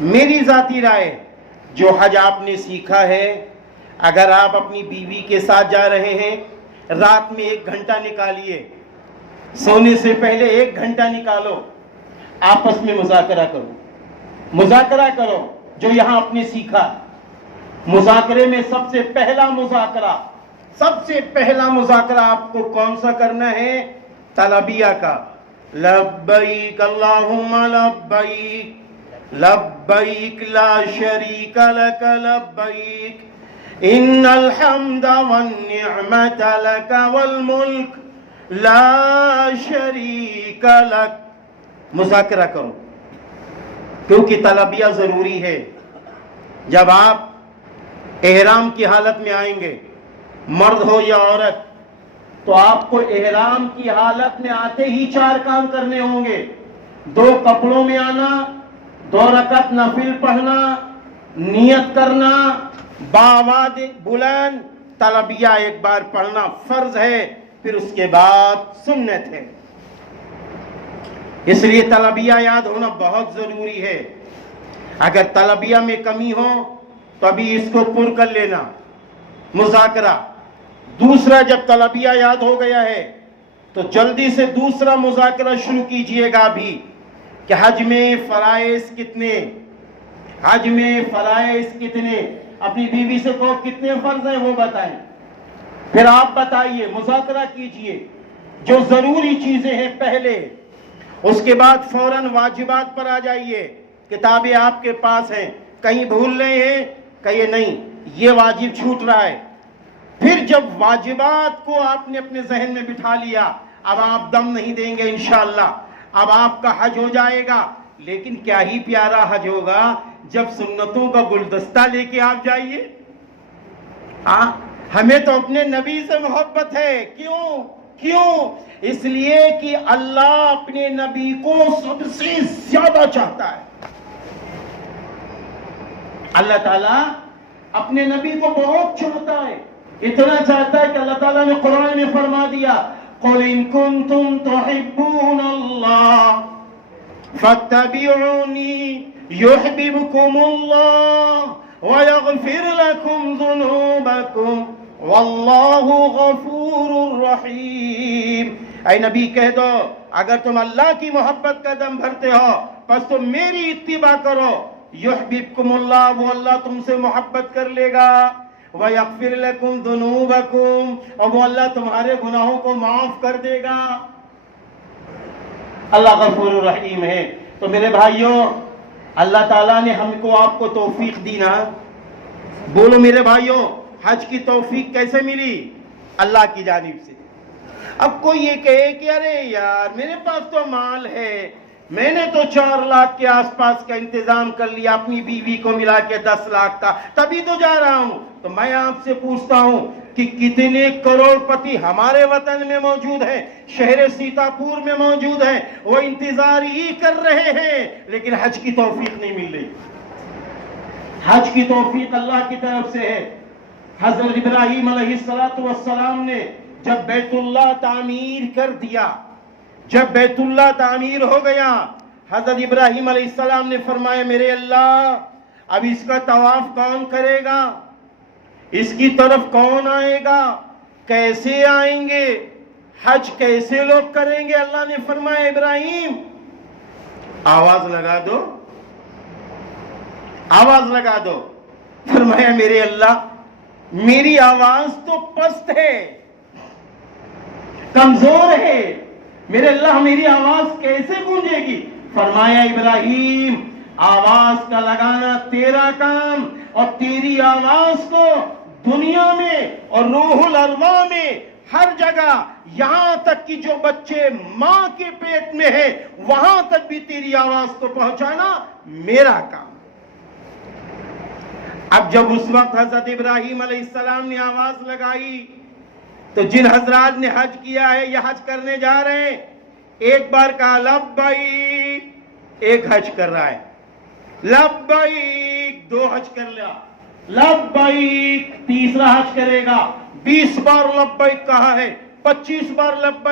میری ذاتی رائے، جو حج آپ نے سیکھا ہے، اگر آپ اپنی بیوی کے ساتھ جا رہے ہیں، رات میں 1 گھنٹہ نکالیے، سونے سے پہلے 1 گھنٹہ نکالو، آپس میں مذاکرہ کرو جو یہاں آپ نے سیکھا۔ مذاکرے میں سب سے پہلا مذاکرہ آپ کو کون سا کرنا ہے؟ تلبیہ کا، لبیک اللہم لبیک لبیک لا شریک لک لبیک ان الحمد والنعمت لک والملک لا شریک لک۔ مذاکرہ کرو، کیونکہ تلبیہ ضروری ہے۔ جب آپ احرام کی حالت میں آئیں گے، مرد ہو یا عورت، تو آپ کو احرام کی حالت میں آتے ہی 4 کام کرنے ہوں گے۔ 2 کپڑوں میں آنا، 2 رکعت نفل پڑھنا، نیت کرنا، باآواز بلند تلبیہ 1 بار پڑھنا فرض ہے، پھر اس کے بعد سنت ہے۔ اس لیے تلبیہ یاد ہونا بہت ضروری ہے۔ اگر تلبیہ میں کمی ہو تو ابھی اس کو پر کر لینا، مذاکرہ۔ دوسرا، جب تلبیہ یاد ہو گیا ہے تو جلدی سے دوسرا مذاکرہ شروع کیجئے گا ابھی کہ حج میں فرائض کتنے، اپنی بیوی سے کہو کتنے فرض ہیں وہ بتائیں، پھر آپ بتائیے، مذاکرہ کیجئے جو ضروری چیزیں ہیں پہلے، اس کے بعد فوراً واجبات پر آ جائیے۔ کتابیں آپ کے پاس ہیں، کہیں بھول رہے ہیں، کہیں نہیں یہ واجب چھوٹ رہا ہے۔ پھر جب واجبات کو آپ نے اپنے ذہن میں بٹھا لیا، اب آپ دم نہیں دیں گے انشاءاللہ، اب آپ کا حج ہو جائے گا۔ لیکن کیا ہی پیارا حج ہوگا جب سنتوں کا گلدستہ لے کے آپ جائیے۔ ہمیں تو اپنے نبی سے محبت ہے، کیوں؟ اس لیے کہ اللہ اپنے نبی کو سب سے زیادہ چاہتا ہے۔ اللہ تعالیٰ اپنے نبی کو بہت چاہتا ہے، اتنا چاہتا ہے کہ اللہ تعالیٰ نے قرآن میں فرما دیا، قُلْ إِن كُنتُمْ تُحِبُّونَ اللَّهَ فَاتَّبِعُونِي يُحْبِبْكُمُ اللَّهُ وَيَغْفِرْ لَكُمْ ذُنُوبَكُمْ وَاللَّهُ غَفُورٌ رَحِيمٌ۔ اے نبی کہہ دو، اگر تم اللہ کی محبت کا دم بھرتے ہو پس تم میری اتباع کرو، یحببکم اللہ، وہ اللہ تم سے محبت کر لے گا، وَيَغْفِرْ لَكُمْ ذُنُوبَكُمْ، اور وہ اللہ تمہارے گناہوں کو معاف کر دے گا۔ اللہ غفور الرحیم ہے۔ تو میرے بھائیوں، اللہ تعالیٰ نے ہم کو آپ کو توفیق دی نا۔ بولو میرے بھائیوں، حج کی توفیق کیسے ملی؟ اللہ کی جانب سے۔ اب کوئی یہ کہے کہ ارے یار میرے پاس تو مال ہے، میں نے تو 4 لاکھ کے آس پاس کا انتظام کر لیا، اپنی بیوی کو ملا کے 10 لاکھ کا، تبھی تو جا رہا ہوں۔ تو میں آپ سے پوچھتا ہوں کہ کتنے کروڑ پتی ہمارے وطن میں موجود ہیں، شہر سیتاپور میں موجود ہیں، وہ انتظار ہی کر رہے ہیں، لیکن حج کی توفیق نہیں مل رہی۔ حج کی توفیق اللہ کی طرف سے ہے۔ حضرت ابراہیم علیہ السلام نے جب بیت اللہ تعمیر کر دیا، جب بیت اللہ تعمیر ہو گیا، حضرت ابراہیم علیہ السلام نے فرمایا، میرے اللہ اب اس کا طواف کون کرے گا؟ اس کی طرف کون آئے گا؟ کیسے آئیں گے؟ حج کیسے لوگ کریں گے؟ اللہ نے فرمایا، ابراہیم آواز لگا دو۔ فرمایا، میرے اللہ میری آواز تو پست ہے، کمزور ہے، میرے اللہ میری آواز کیسے گونجے گی؟ فرمایا، ابراہیم آواز کا لگانا تیرا کام، اور تیری آواز کو دنیا میں اور روح الارواح میں ہر جگہ، یہاں تک کہ جو بچے ماں کے پیٹ میں ہیں وہاں تک بھی تیری آواز کو پہنچانا میرا کام۔ اب جب اس وقت حضرت ابراہیم علیہ السلام نے آواز لگائی تو جن حضرات نے حج کیا ہے یا حج کرنے جا رہے ہیں، ایک بار کہا لبیک، ایک حج کر رہا ہے، لبیک 2 حج کر لیا، لبیک 3 حج کرے گا، 20 بار لبیک کہا ہے، 25 بار لبیک